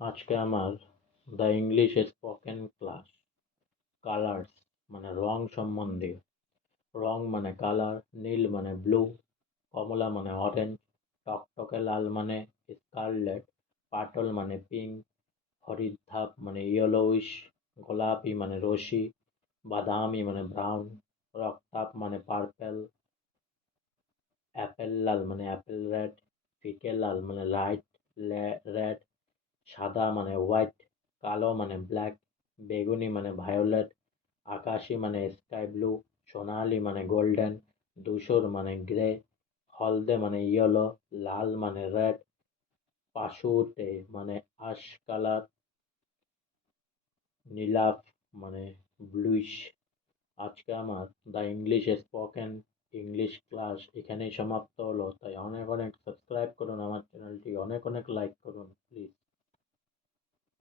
আজকে আমার the English spoken class colours মানে রং সম্বন্ধে। রং মানে কালার, নীল মানে ব্লু, কমলা মানে অরেঞ্জ, টকটকে লাল মানে স্কারলেট, পার্পল মানে পিঙ্ক, হরিদ্রাভ মানে ইয়েলোইশ, গোলাপি মানে রোসি, বাদামি মানে ব্রাউন, রক্তাভ মানে পার্পেল, অ্যাপেল লাল মানে অ্যাপেল রেড, ফিকে লাল মানে লাইট রেড, সাদা মানে হোয়াইট, কালো মানে ব্ল্যাক, বেগুনি মানে ভায়োলেট, আকাশি মানে স্কাই ব্লু, সোনালি মানে গোল্ডেন, ধূসর মানে গ্রে, হলদে মানে ইয়েলো, লাল মানে রেড, পাশুটে মানে আশ কালার, নীলাভ মানে ব্লুইশ। আজকে আমার the English spoken English class এখানেই সমাপ্ত হলো। তাই অনেক অনেক সাবস্ক্রাইব করুন আমার চ্যানেলটি, অনেক অনেক লাইক করুন প্লিজ।